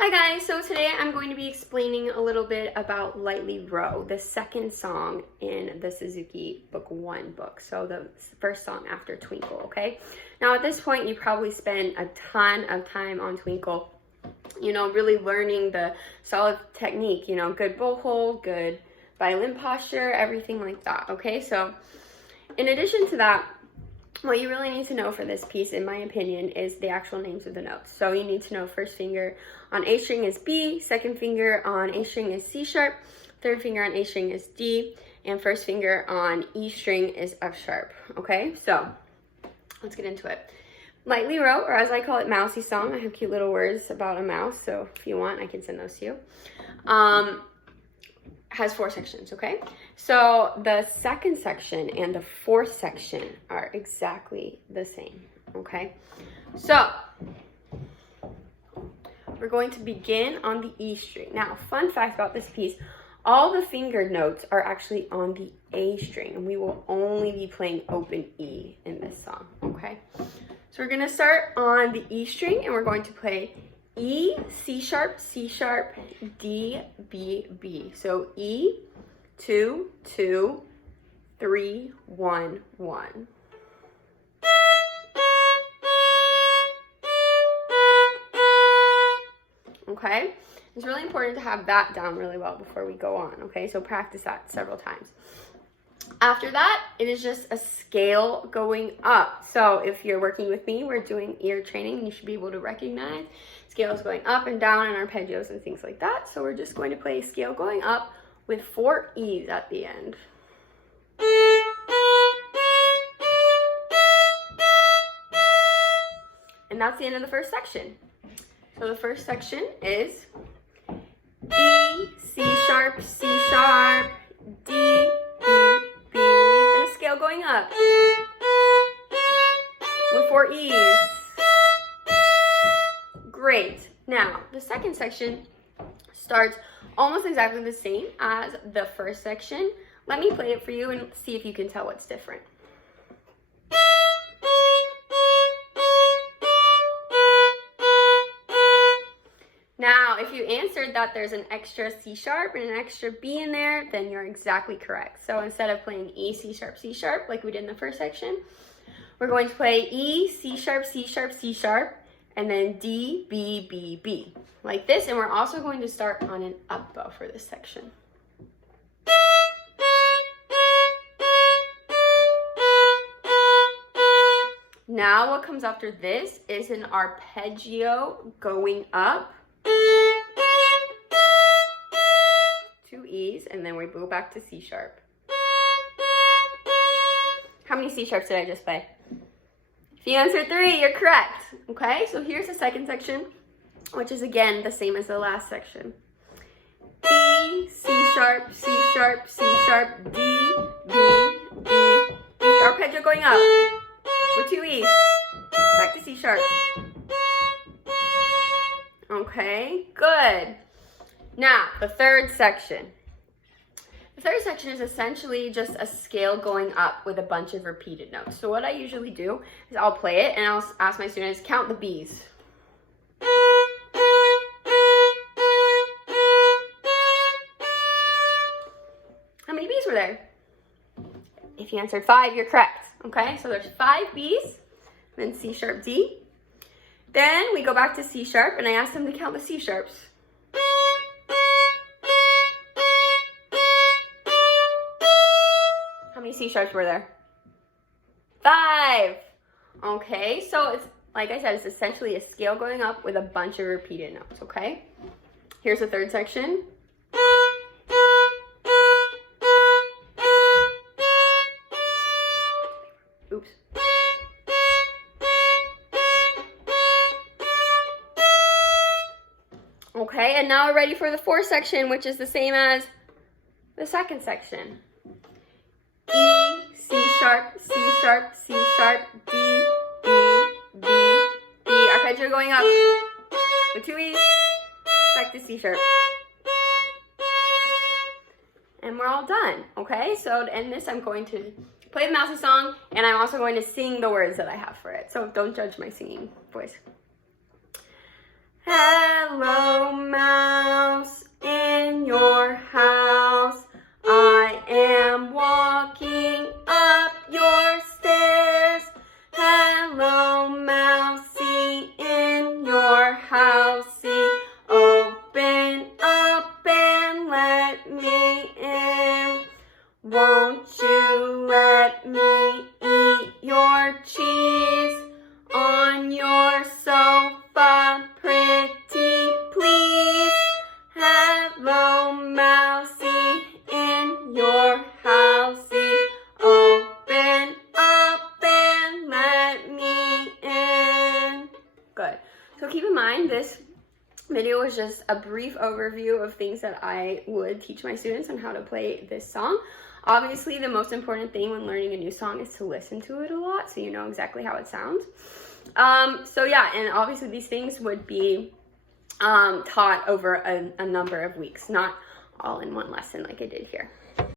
Hi guys, so today I'm going to be explaining a little bit about Lightly Row, the second song in the Suzuki Book 1 book. So the first song after Twinkle, okay? Now at this point you probably spent a ton of time on Twinkle, really learning the solid technique, good bow hold, good violin posture, everything like that, okay? So in addition to that, what you really need to know for this piece, in my opinion, is the actual names of the notes. So you need to know first finger on A string is B, second finger on A string is C sharp, third finger on A string is D, and first finger on E string is F sharp, okay? So let's get into it. Lightly Row, or as I call it, Mousy Song. I have cute little words about a mouse, so if you want, I can send those to you. Has 4 sections, okay? So the second section and the fourth section are exactly the same, okay? So we're going to begin on the E string. Now, fun fact about this piece, all the fingered notes are actually on the A string, and we will only be playing open E in this song, okay? So we're gonna start on the E string, and we're going to play E, C sharp, D, B, B. So E, 2, 2, 3, 1, 1. Okay? It's really important to have that down really well before we go on, okay? So practice that several times. After that, it is just a scale going up. So if you're working with me, we're doing ear training, you should be able to recognize scales going up and down and arpeggios and things like that. So we're just going to play scale going up with 4 E's at the end. And that's the end of the first section. So the first section is E, C sharp, D, B, B, and a scale going up with 4 E's. Great. Now, the second section starts almost exactly the same as the first section. Let me play it for you and see if you can tell what's different. Now, if you answered that there's an extra C sharp and an extra B in there, then you're exactly correct. So instead of playing E, C sharp, like we did in the first section, we're going to play E, C sharp, and then D, B, B, B, like this. And we're also going to start on an up bow for this section. Now what comes after this is an arpeggio going up, 2 E's, and then we go back to C sharp. How many C sharps did I just play? If you answered 3, you're correct. Okay, so here's the second section, which is again the same as the last section. E, C sharp, D, B, B, B, arpeggio going up with 2 E's, back to C sharp. Okay, good. Now, the third section. The third section is essentially just a scale going up with a bunch of repeated notes. So what I usually do is I'll play it and I'll ask my students, count the B's. How many B's were there? If you answered 5, you're correct. Okay, so there's 5 B's, then C sharp, D. Then we go back to C sharp and I ask them to count the C sharps. How many C sharps were there? 5. Okay, so it's, like I said, it's essentially a scale going up with a bunch of repeated notes, okay? Here's the third section. Oops. Okay, and now we're ready for the fourth section, which is the same as the second section. E, C sharp, D, B, B, B. Arpeggio going up with 2 E's, back to C sharp. And we're all done, okay? So to end this, I'm going to play the Mousy Song, and I'm also going to sing the words that I have for it. So don't judge my singing voice. Hello, video was just a brief overview of things that I would teach my students on how to play this song. Obviously, the most important thing when learning a new song is to listen to it a lot so you know exactly how it sounds. So yeah, and obviously these things would be taught over a number of weeks, not all in one lesson like I did here.